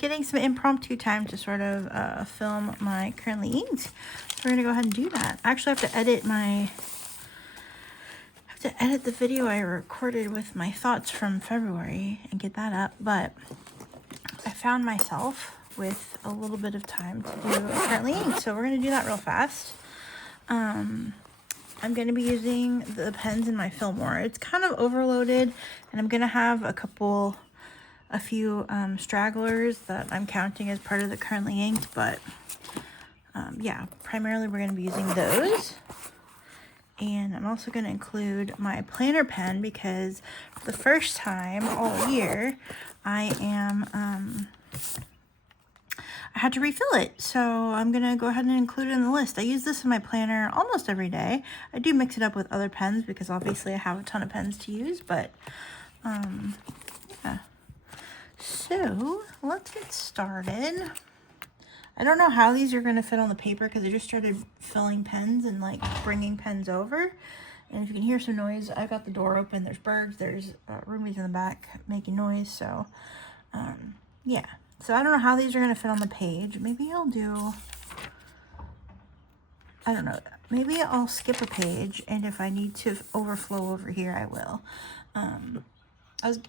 getting some impromptu time to sort of film my currently inked. So we're gonna go ahead and do that. I actually have to edit the video I recorded with my thoughts from February and get that up, but I found myself with a little bit of time to do currently inked, so we're gonna do that real fast. I'm gonna be using the pens in my Fillmore. It's kind of overloaded, and I'm gonna have a few stragglers that I'm counting as part of the currently inked, but yeah, primarily we're gonna be using those. And I'm also going to include my planner pen because for the first time all year, I had to refill it. So I'm going to go ahead and include it in the list. I use this in my planner almost every day. I do mix it up with other pens because obviously I have a ton of pens to use, but yeah. So let's get started. I don't know how these are going to fit on the paper because I just started filling pens and like bringing pens over. And if you can hear some noise, I've got the door open. There's birds, there's roomies in the back making noise. So yeah, so I don't know how these are going to fit on the page. Maybe I'll do, I don't know, maybe I'll skip a page, and if I need to overflow over here, I will.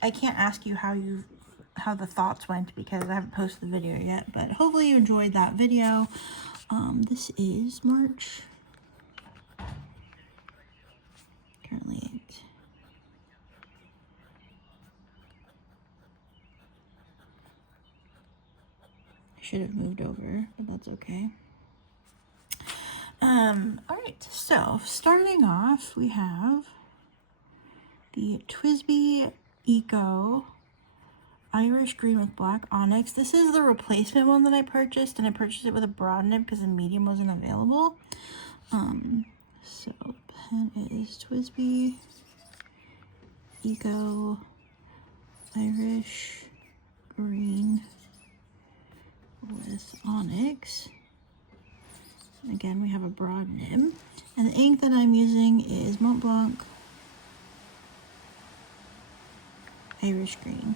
I can't ask you how the thoughts went because I haven't posted the video yet, but hopefully you enjoyed that video. This is March. Currently inked. I should have moved over, but that's okay. All right, so starting off, we have the TWSBI Eco Irish green with black onyx. This is the replacement one that I purchased, and I purchased it with a broad nib because the medium wasn't available. So the pen is TWSBI Eco Irish green with onyx. And again, we have a broad nib, and the ink that I'm using is Montblanc Irish green.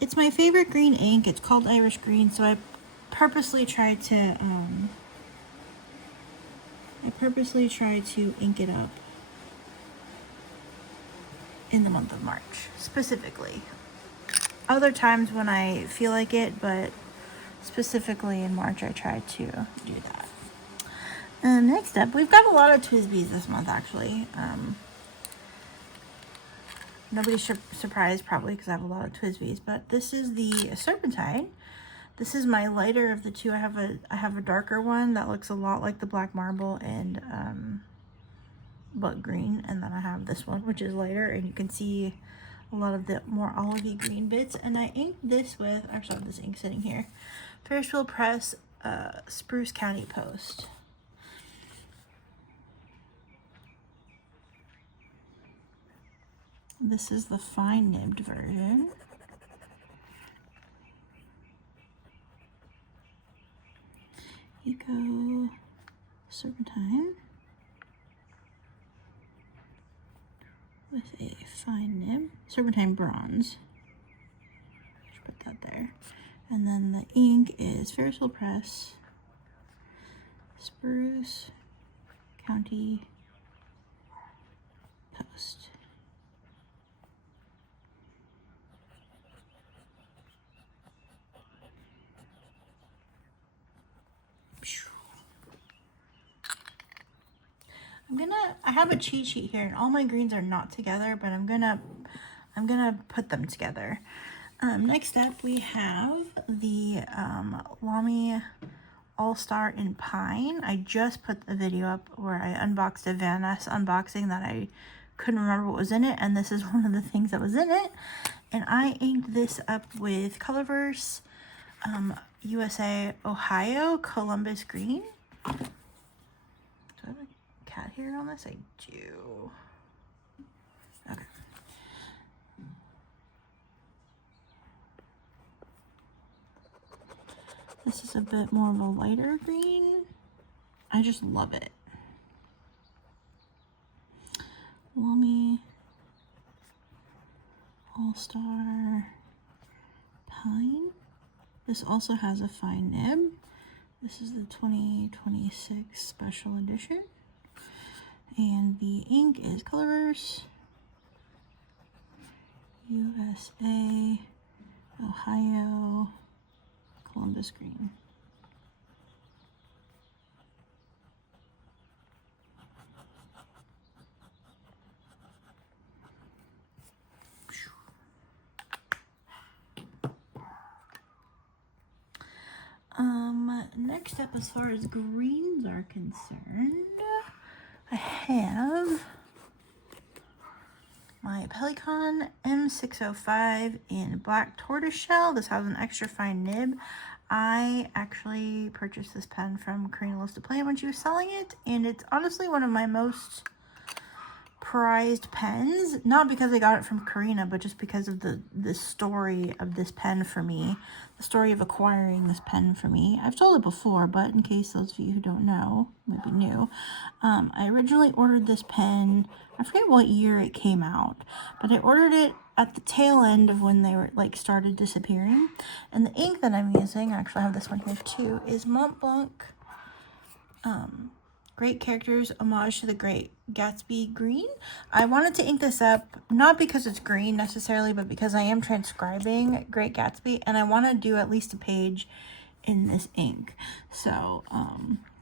It's my favorite green ink. It's called Irish green, so I purposely tried to ink it up in the month of March, specifically. Other times when I feel like it, but specifically in March, I tried to do that. Next up, we've got a lot of TWSBIs this month, actually. Nobody's surprised probably because I have a lot of TWSBIs, but this is the Serpentine. This is my lighter of the two. I have a darker one that looks a lot like the black marble and but green, and then I have this one which is lighter, and you can see a lot of the more olivey green bits. And I inked this with, actually I have this ink sitting here, Ferris Wheel Press Spruce County Post. This is the fine nibbed version. Eco Serpentine with a fine nib. Serpentine bronze. Just put that there. And then the ink is Ferris Wheel Press Spruce County Post. I have a cheat sheet here, and all my greens are not together, but I'm gonna put them together. Next up, we have the Lamy All-Star in Pine. I just put the video up where I unboxed a Vanness unboxing that I couldn't remember what was in it, and this is one of the things that was in it. And I inked this up with Colorverse USA Ohio Columbus Green. Do I have a cat hair on this? I do. Okay. This is a bit more of a lighter green. I just love it. Lamy All-Star Pine. This also has a fine nib. This is the 2026 special edition. And the ink is Colorverse, USA, Ohio, Columbus Green. Next up, as far as greens are concerned, I have my Pelikan M605 in black tortoiseshell. This has an extra fine nib. I actually purchased this pen from Karina Loves to Play when she was selling it, and it's honestly one of my most prized pens, not because I got it from Karina, but just because of the story of this pen for me, the story of acquiring this pen for me. I've told it before, but in case those of you who don't know, maybe new, I originally ordered this pen, I forget what year it came out, but I ordered it at the tail end of when they were like started disappearing. And the ink that I'm using, actually I have this one here too, is Montblanc Great Characters Homage to the Great Gatsby Green. I wanted to ink this up, not because it's green necessarily, but because I am transcribing Great Gatsby, and I want to do at least a page in this ink. So,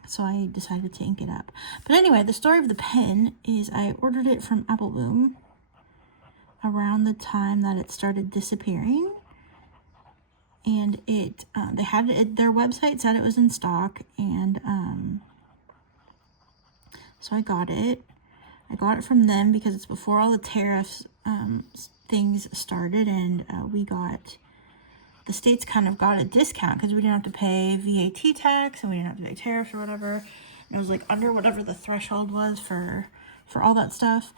so I decided to ink it up. But anyway, the story of the pen is I ordered it from Apple Bloom around the time that it started disappearing. And it, they had it, their website said it was in stock, and, so I got it. I got it from them because it's before all the tariffs things started, and the states kind of got a discount because we didn't have to pay VAT tax and we didn't have to pay tariffs or whatever. And it was like under whatever the threshold was for all that stuff.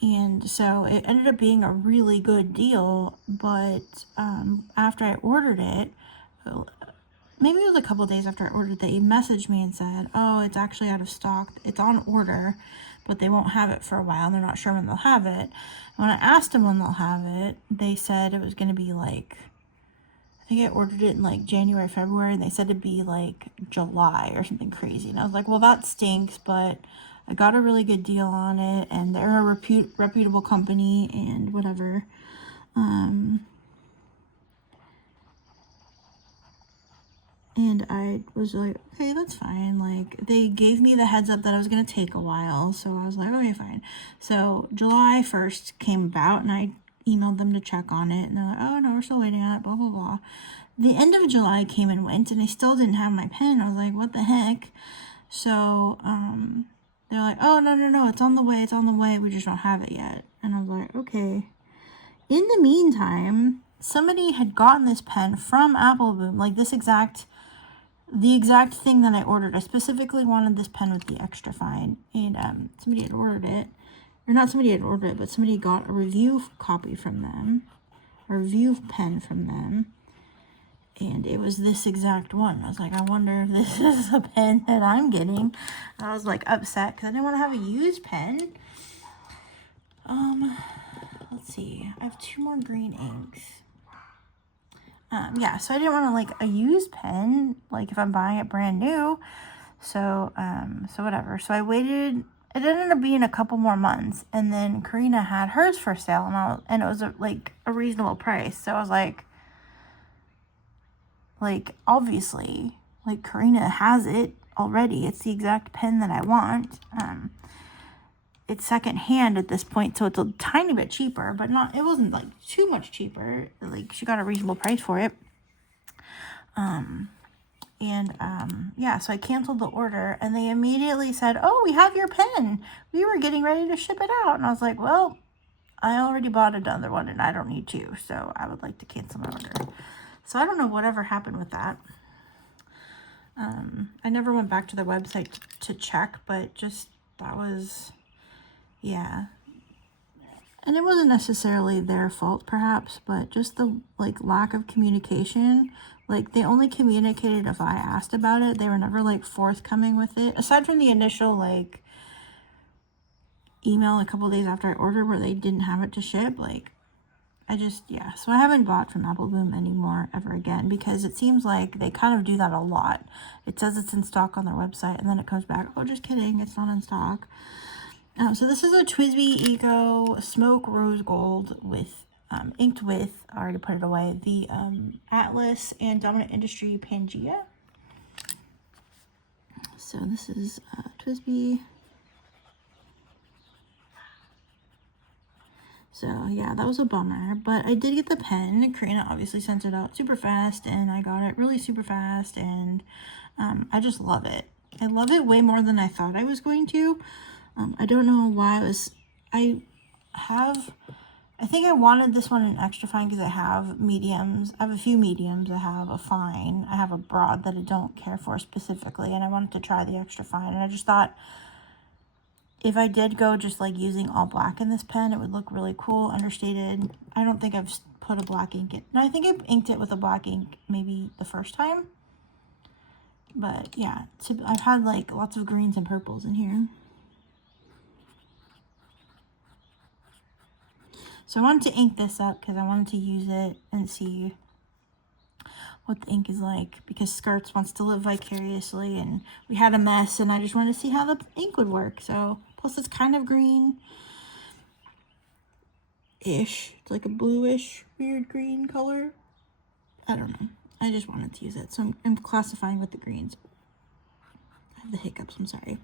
And so it ended up being a really good deal, but after I ordered it, maybe it was a couple days after I ordered, they messaged me and said, oh, it's actually out of stock. It's on order, but they won't have it for a while. And they're not sure when they'll have it. And when I asked them when they'll have it, they said it was going to be like, I think I ordered it in like January, February, and they said it'd be like July or something crazy. And I was like, well, that stinks, but I got a really good deal on it, and they're a reputable company and whatever. And I was like, okay, that's fine. Like, they gave me the heads up that it was going to take a while. So I was like, okay, fine. So July 1st came about, and I emailed them to check on it. And they're like, oh, no, we're still waiting on it, blah, blah, blah. The end of July came and went, and I still didn't have my pen. I was like, what the heck? So they're like, oh, no, it's on the way. We just don't have it yet. And I was like, okay. In the meantime, somebody had gotten this pen from Apple Bloom, like the exact thing that I ordered. I specifically wanted this pen with the extra fine, and somebody had ordered it, or not somebody had ordered it, but somebody got a review copy from them, a review pen from them, and it was this exact one. I was like, I wonder if this is a pen that I'm getting. I was like upset because I didn't want to have a used pen. Let's see, I have 2 more green inks. Yeah, so I didn't want to like a used pen, like if I'm buying it brand new. So, so whatever. So I waited. It ended up being a couple more months, and then Karina had hers for sale, and it was like a reasonable price. So I was like obviously, like Karina has it already. It's the exact pen that I want. It's secondhand at this point, so it's a tiny bit cheaper, but not, it wasn't like too much cheaper. Like, she got a reasonable price for it. Yeah, so I canceled the order, and they immediately said, oh, we have your pen. We were getting ready to ship it out. And I was like, well, I already bought another one, and I don't need to, so I would like to cancel my order. So I don't know whatever happened with that. I never went back to the website to check, but just, that was... yeah, and it wasn't necessarily their fault, perhaps, but just the, like, lack of communication. Like, they only communicated if I asked about it. They were never, like, forthcoming with it. Aside from the initial, like, email a couple days after I ordered where they didn't have it to ship. Like, yeah. So I haven't bought from Apple Bloom anymore ever again, because it seems like they kind of do that a lot. It says it's in stock on their website, and then it comes back, oh, just kidding, it's not in stock. So this is a TWSBI Eco Smoke Rose Gold with inked with, I already put it away, the Atlas and Dominant Industry Pangea. So this is TWSBI. So yeah, that was a bummer, but I did get the pen. Karina obviously sent it out super fast, and I got it really super fast, and I just love it. I love it way more than I thought I was going to. I don't know why I think I wanted this one in extra fine because I have mediums. I have a few mediums. I have a fine. I have a broad that I don't care for specifically, and I wanted to try the extra fine, and I just thought if I did go just like using all black in this pen, it would look really cool, understated. I don't think I've put a black ink in. No, I think I inked it with a black ink maybe the first time. But yeah, I've had like lots of greens and purples in here. So I wanted to ink this up because I wanted to use it and see what the ink is like, because Skirts wants to live vicariously, and we had a mess, and I just wanted to see how the ink would work. So plus it's kind of green-ish. It's like a bluish weird green color. I don't know. I just wanted to use it. So I'm classifying with the greens. I have the hiccups, I'm sorry.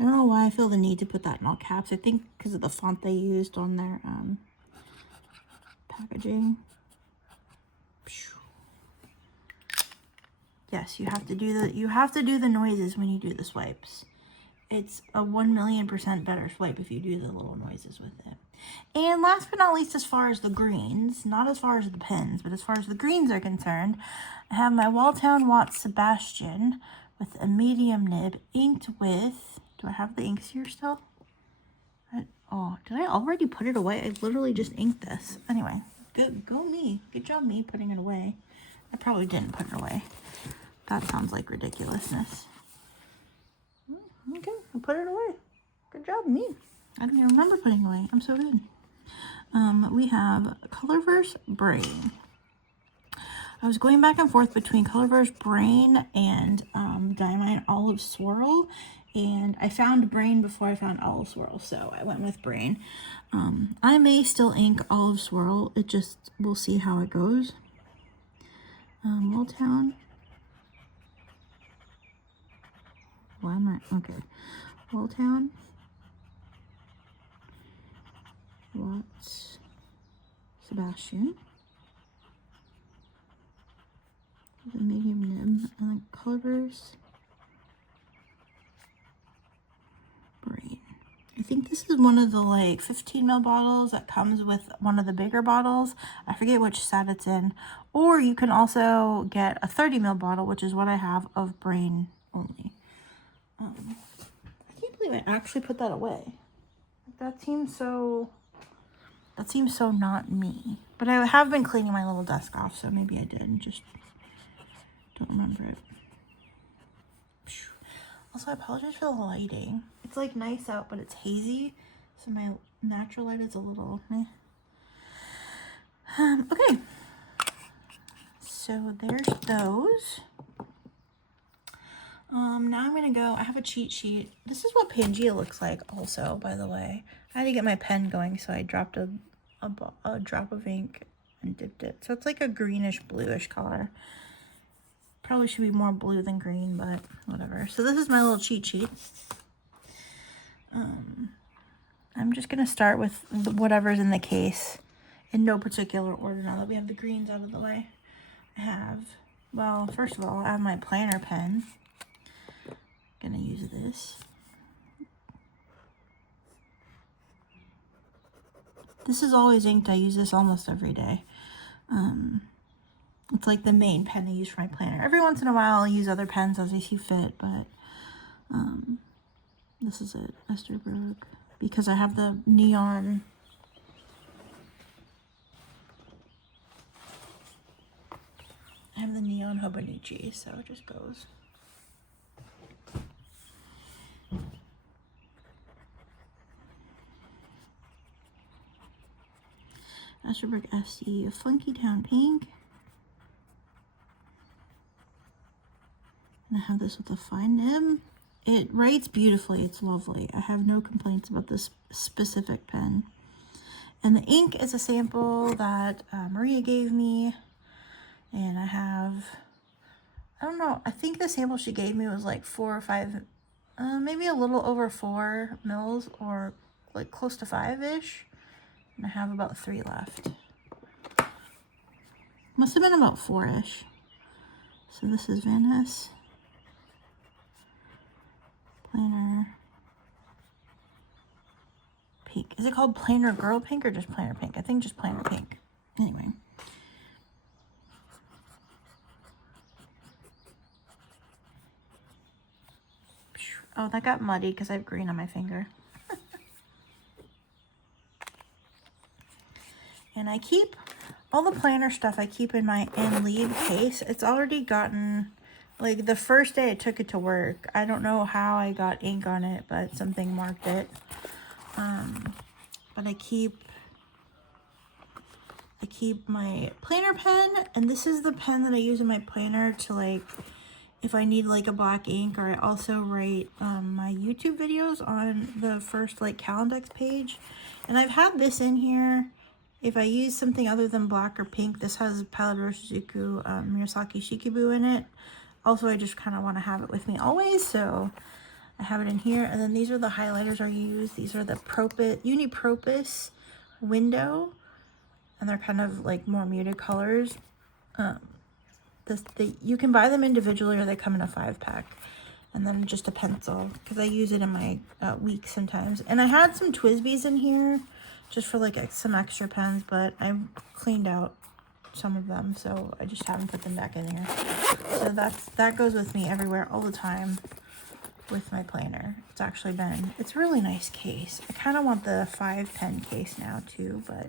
I don't know why I feel the need to put that in all caps. I think because of the font they used on their packaging. Yes, you have to do the noises when you do the swipes. It's a 1,000,000% better swipe if you do the little noises with it. And last but not least, as far as the greens, not as far as the pens, but as far as the greens are concerned, I have my Walltown Sebastian with a medium nib inked with, do I have the inks here still? Oh, did I already put it away? I literally just inked this. Anyway, go me. Good job me putting it away. I probably didn't put it away. That sounds like ridiculousness. Okay, I put it away. Good job me. I don't even remember putting it away. I'm so good. We have Colorverse BRANE. I was going back and forth between Colorverse BRANE and Diamine Olive Swirl, and I found BRANE before I found Olive Swirl, so I went with BRANE. I may still ink Olive Swirl. It just, we'll see how it goes. Walltown. Why am I? Okay. Walltown. Sebastian. The medium nib. And then Colorverse BRANE. I think this is one of the like 15 ml bottles that comes with one of the bigger bottles. I forget which set it's in. Or you can also get a 30 ml bottle, which is what I have of BRANE only. I can't believe I actually put that away. That seems so not me. But I have been cleaning my little desk off, so maybe I did and just don't remember it. Also, I apologize for the lighting. It's like nice out, but it's hazy, so my natural light is a little meh. Okay. So there's those. Now I'm gonna go, I have a cheat sheet. This is what Pangea looks like also, by the way. I had to get my pen going, so I dropped a drop of ink and dipped it. So it's like a greenish bluish color. Probably should be more blue than green, but whatever. So this is my little cheat sheet. I'm just gonna start with whatever's in the case in no particular order now that we have the greens out of the way. I have, well, first of all, I have my planner pen. Gonna use this. This is always inked. I use this almost every day. It's like the main pen I use for my planner. Every once in a while I'll use other pens as I see fit, but This is it, Esterbrook, because I have the neon. I have the neon Hobonichi, so it just goes. Esterbrook Estie, Funkytown pink. And I have this with a fine nib. It writes beautifully. It's lovely. I have no complaints about this specific pen. And the ink is a sample that Maria gave me. And I have, I don't know, I think the sample she gave me was like 4 or 5, maybe a little over 4 mils or like close to 5-ish. And I have about 3 left. Must have been about 4-ish. So this is Vanness. Planner pink. Is it called Planner Girl Pink or just Planner Pink? I think just Planner Pink. Anyway. Oh, that got muddy because I have green on my finger. And I keep all the planner stuff I keep in my lead case. It's already gotten, like, the first day I took it to work. I don't know how I got ink on it, but something marked it. But I keep my planner pen, and this is the pen that I use in my planner to, like, if I need like a black ink, or I also write my YouTube videos on the first like Calendex page. And I've had this in here. If I use something other than black or pink, this has Iroshizuku Murasaki Shikibu in it. Also, I just kind of want to have it with me always, so I have it in here. And then these are the highlighters I use. These are the Unipropus Window, and they're kind of like more muted colors. You can buy them individually, or they come in a 5-pack. And then just a pencil, because I use it in my weeks sometimes. And I had some TWSBIs in here just for like some extra pens, but I cleaned out some of them, so I just haven't put them back in here. So that goes with me everywhere all the time with my planner. It's a really nice case. I kind of want the 5-pen case now too, but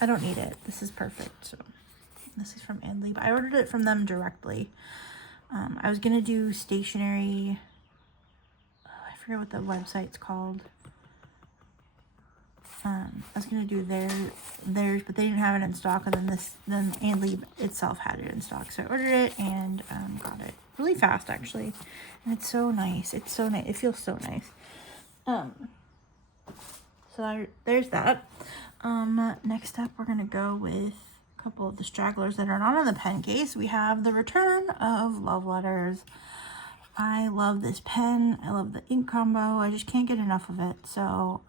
I don't need it. This is perfect. So this is from Lee, but I ordered it from them directly. I was gonna do stationery. I forget what the website's called. I was gonna do theirs, but they didn't have it in stock, and then Lee itself had it in stock, so I ordered it and got it really fast actually, and it's so nice. It's so nice. It feels so nice. So there's that. Next up, we're gonna go with a couple of the stragglers that are not in the pen case. We have the return of Love Letters. I love this pen. I love the ink combo. I just can't get enough of it. So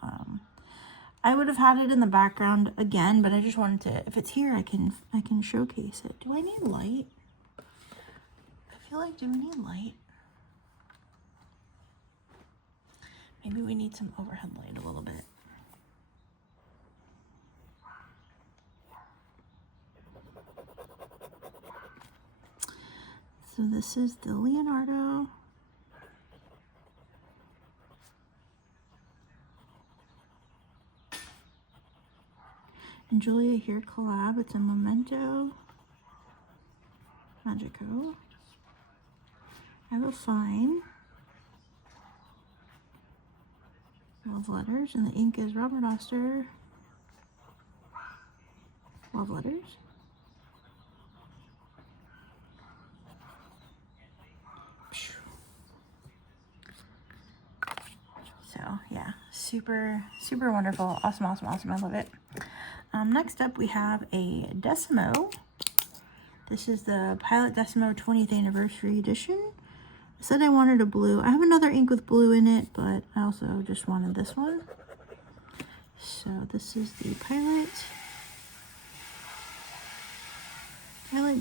I would have had it in the background again, but I just wanted to, if it's here, I can showcase it. Do I need light? I feel like, do we need light? Maybe we need some overhead light a little bit. So this is the Leonardo. And Julia here collab. It's a Momento Magico. I have a fine Love Letters, and the ink is Robert Oster Love Letters. So yeah, super wonderful, awesome. I love it. Next up we have a Decimo. This is the Pilot Decimo 20th Anniversary Edition. I said I wanted a blue. I have another ink with blue in it, but I also just wanted this one. So this is the Pilot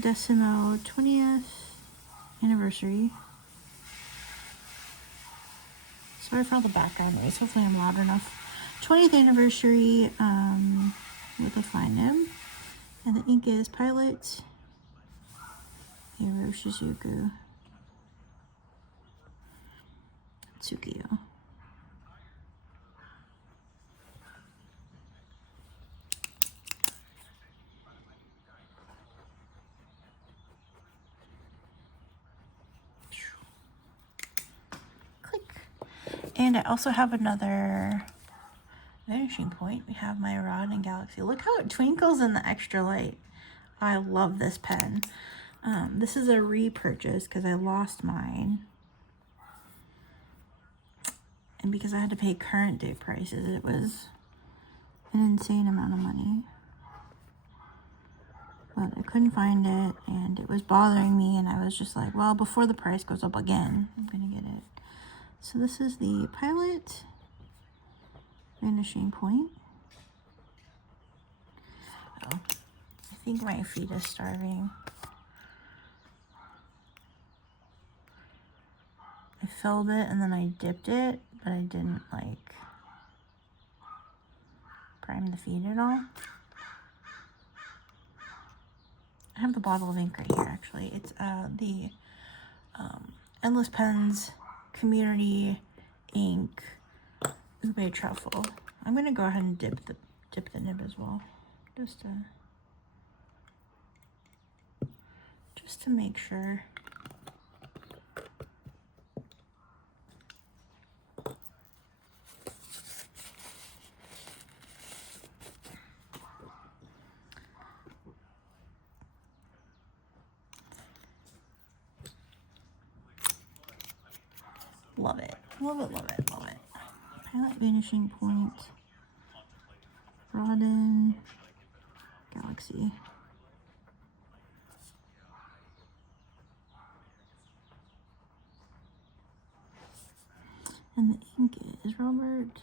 Decimo 20th Anniversary. Sorry for all the background noise. Hopefully I'm loud enough. 20th Anniversary with a fine nib. And the ink is Pilot Iroshizuku. Tsuki-yo. Click. And I also have another vanishing point. We have my Raden Galaxy. Look how it twinkles in the extra light. I love this pen. This is a repurchase because I lost mine. And because I had to pay current day prices, it was an insane amount of money. But I couldn't find it, and it was bothering me, and I was just like, well, before the price goes up again, I'm gonna get it. So this is the Pilot Vanishing Point. Oh, I think my feet is starving. I filled it and then I dipped it, but I didn't like prime the feet at all. I have the bottle of ink right here, actually. It's the Endless Pens Community Ink Ube Truffle. I'm gonna go ahead and dip the nib as well, just to make sure. Love it. Love it, love it, love it. Pilot Vanishing Point. Raden Galaxy. And the ink is Robert.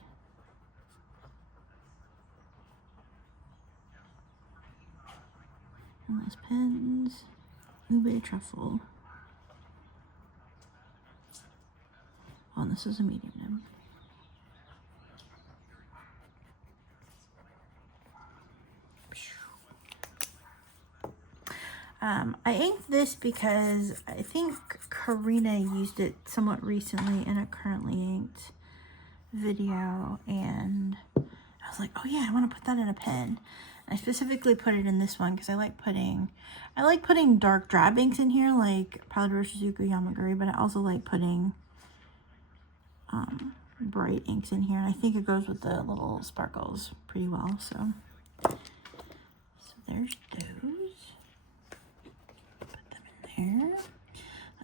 Endless Pens. Ube Truffle. Oh, and this is a medium nib. I inked this because I think Karina used it somewhat recently in a currently inked video, and I was like, oh yeah, I want to put that in a pen. I specifically put it in this one because I like putting dark drab inks in here, like Iroshizuku Yamaguri, but I also like putting bright inks in here, and I think it goes with the little sparkles pretty well. So there's those. Put them in there.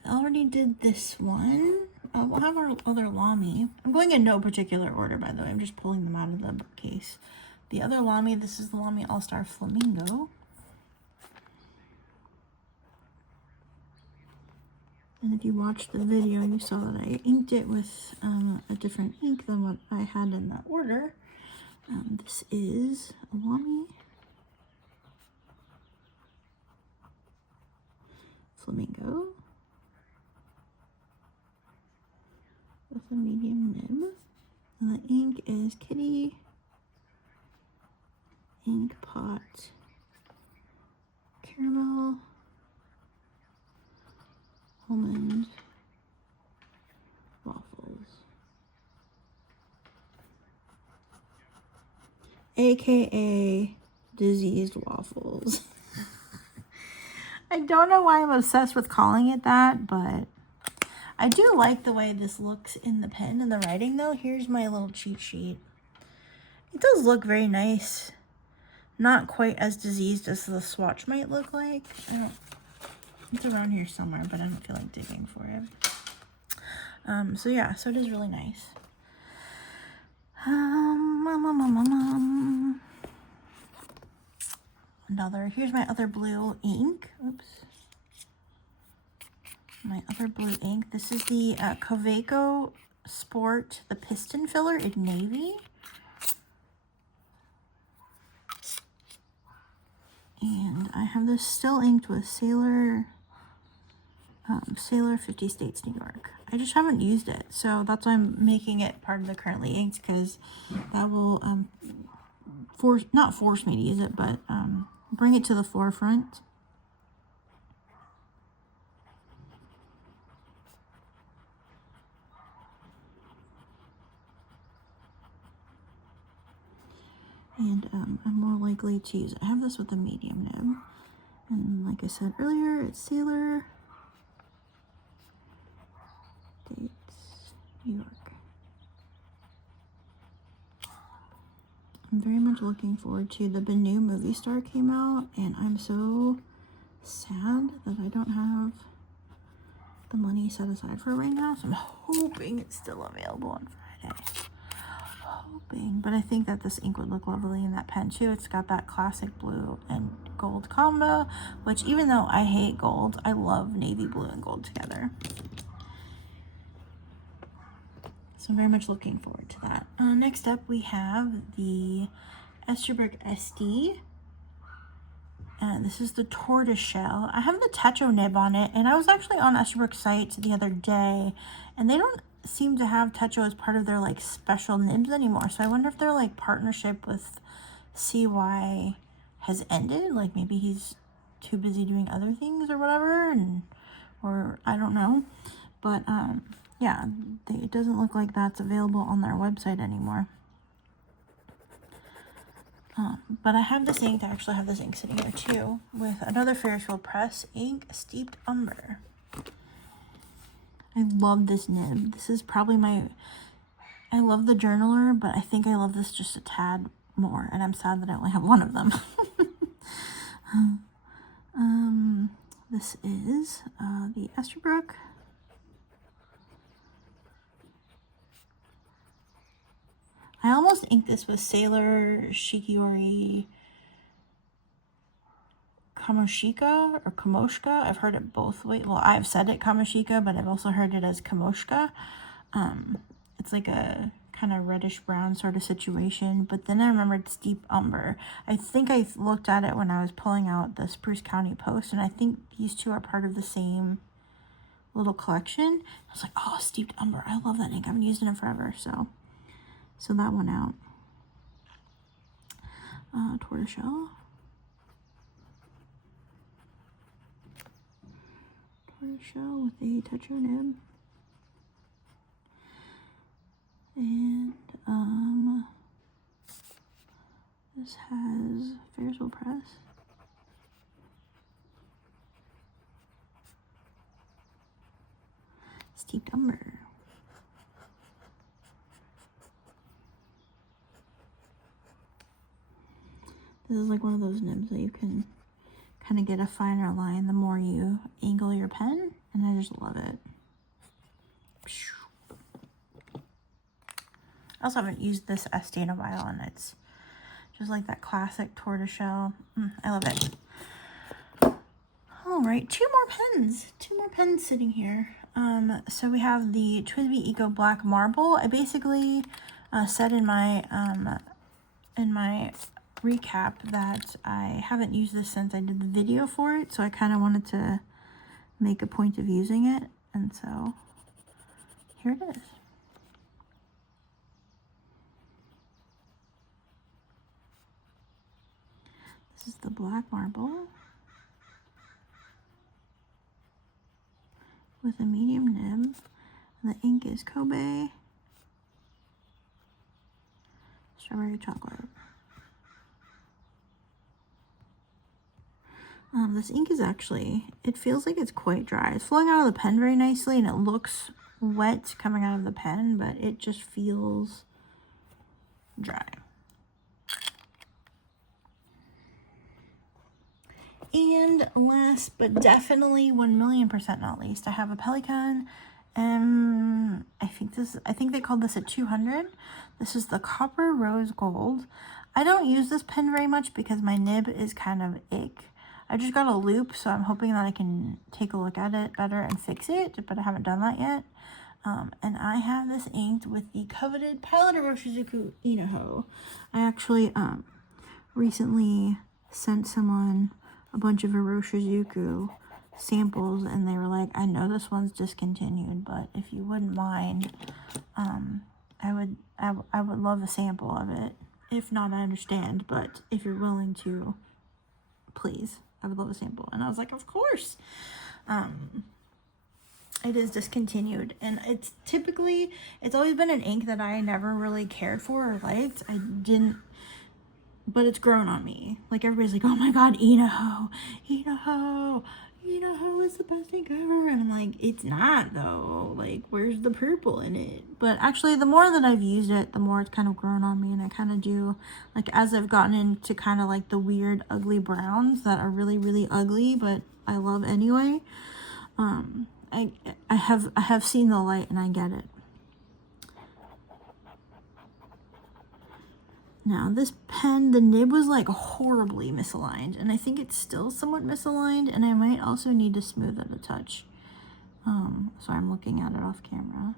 I already did this one. We'll have our other Lamy. I'm going in no particular order, by the way. I'm just pulling them out of the case. The other Lamy, this is the Lamy All-Star Flamingo. And if you watched the video, you saw that I inked it with a different ink than what I had in that order. This is a Lamy Flamingo with a medium nib. And the ink is Kitty Inkpot Caramel Almond Waffles, aka diseased waffles. I don't know why I'm obsessed with calling it that, but I do like the way this looks in the pen and the writing though. Here's my little cheat sheet. It does look very nice. Not quite as diseased as the swatch might look like. It's around here somewhere, but I don't feel like digging for it. So yeah, so it is really nice. Here's my other blue ink. Oops. My other blue ink. This is the Kaweco Sport, the piston filler in navy. And I have this still inked with Sailor 50 States, New York. I just haven't used it, so that's why I'm making it part of the currently inked, because that will not force me to use it, but bring it to the forefront. and I'm more likely to use it. I have this with a medium nib, and like I said earlier, it's Sailor, dates, New York. I'm very much looking forward to the new movie star came out, and I'm so sad that I don't have the money set aside for it right now, so I'm hoping it's still available on Friday. Hoping, but I think that this ink would look lovely in that pen too. It's got that classic blue and gold combo, which even though I hate gold, I love navy blue and gold together. So I'm very much looking forward to that. Next up, we have the Esterbrook Estie. And this is the tortoise shell. I have the Techo nib on it, and I was actually on Esterbrook's site the other day, and they don't seem to have Techo as part of their like special nibs anymore. So I wonder if their like partnership with CY has ended. Like maybe he's too busy doing other things or whatever, or I don't know. But yeah, it doesn't look like that's available on their website anymore. But I have this ink. I actually have this ink sitting here too with another Ferris wheel press ink, Steeped Umber. I love this nib. This is probably I love the journaler, but I think I love this just a tad more, and I'm sad that I only have one of them. This is the Esterbrook. I almost inked this with Sailor Shikiori Kamoshika or Kamoshka. I've heard it both ways. Well, I've said it Kamoshika, but I've also heard it as Kamoshka. It's like a kind of reddish brown sort of situation. But then I remembered Steep Umber. I think I looked at it when I was pulling out the Spruce County Post, and I think these two are part of the same little collection. I was like, oh, Steeped Umber. I love that ink. I haven't used it in forever, so that one out. Tortoiseshell. Tortoiseshell with a Techo nib. And this has Ferris wheel press. Steeped Umber. This is like one of those nibs that you can kind of get a finer line the more you angle your pen, and I just love it. I also haven't used this Estie in a while, and it's just like that classic tortoiseshell. I love it. All right, two more pens sitting here. So we have the TWSBI Eco Black Marble. I basically said in my recap that I haven't used this since I did the video for it, so I kind of wanted to make a point of using it, and so here it is. This is the black marble with a medium nib. The ink is Kobe Strawberry Chocolate. This ink is actually, it feels like it's quite dry. It's flowing out of the pen very nicely, and it looks wet coming out of the pen, but it just feels dry. And last but definitely 1,000,000% not least, I have a Pelikan. I think they called this a 200. This is the Copper Rose Gold. I don't use this pen very much because my nib is kind of ick. I just got a loop, so I'm hoping that I can take a look at it better and fix it, but I haven't done that yet. And I have this inked with the coveted Pilot Iroshizuku Inoho. I actually recently sent someone a bunch of Iroshizuku samples, and they were like, I know this one's discontinued, but if you wouldn't mind, I would love a sample of it. If not, I understand, but if you're willing to, please, I would love a sample. And I was like, of course. It is discontinued, and it's always been an ink that I never really cared for or liked. but it's grown on me. Like, everybody's like, oh my god, Inaho, Inaho, Inaho is the best ink ever. And I'm like, it's not though. Like, where's the purple in it? But actually, the more that I've used it, the more it's kind of grown on me. And I kind of do, like, as I've gotten into kind of like the weird, ugly browns that are really, really ugly, but I love anyway. I have seen the light and I get it. Now, this pen, the nib was like horribly misaligned, and I think it's still somewhat misaligned, and I might also need to smooth it a touch. So I'm looking at it off camera.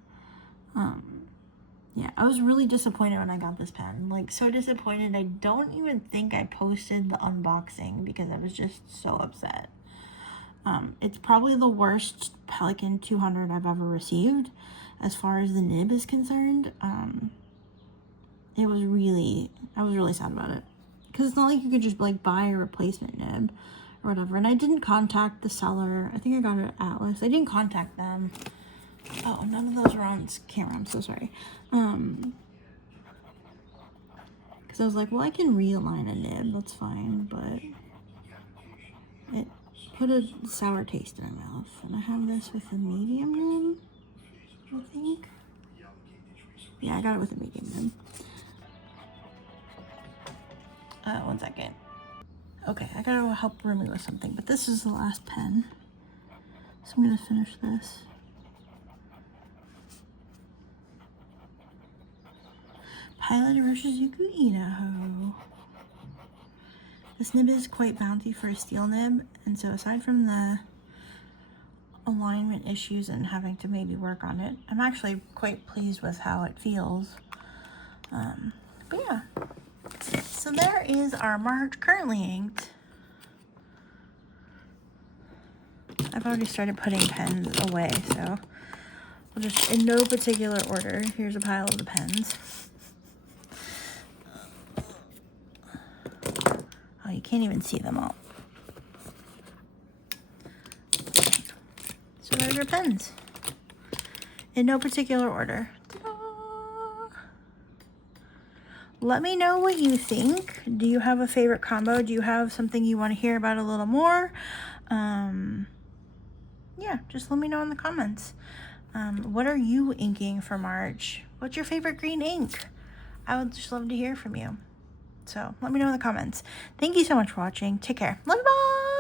Yeah, I was really disappointed when I got this pen. Like, so disappointed, I don't even think I posted the unboxing because I was just so upset. It's probably the worst Pelikan 200 I've ever received as far as the nib is concerned. I was really sad about it. Because it's not like you could just, like, buy a replacement nib or whatever. And I didn't contact the seller. I think I got it at Atlas. I didn't contact them. Oh, none of those were on camera. I'm so sorry. Because I was like, well, I can realign a nib. That's fine. But it put a sour taste in my mouth. And I have this with a medium nib, I think. Yeah, I got it with a medium nib. One second. Okay, I gotta help Rumi with something, but this is the last pen. So I'm gonna finish this. Pilot Iroshizuku Inaho. This nib is quite bouncy for a steel nib, and so aside from the alignment issues and having to maybe work on it, I'm actually quite pleased with how it feels. But yeah. So there is our March currently inked. I've already started putting pens away, so we'll just, in no particular order, here's a pile of the pens. Oh, you can't even see them all. So there's our pens. In no particular order. Let me know what you think. Do you have a favorite combo? Do you have something you want to hear about a little more? Yeah, just let me know in the comments. What are you inking for March? What's your favorite green ink? I would just love to hear from you. So let me know in the comments. Thank you so much for watching. Take care. Love you, bye!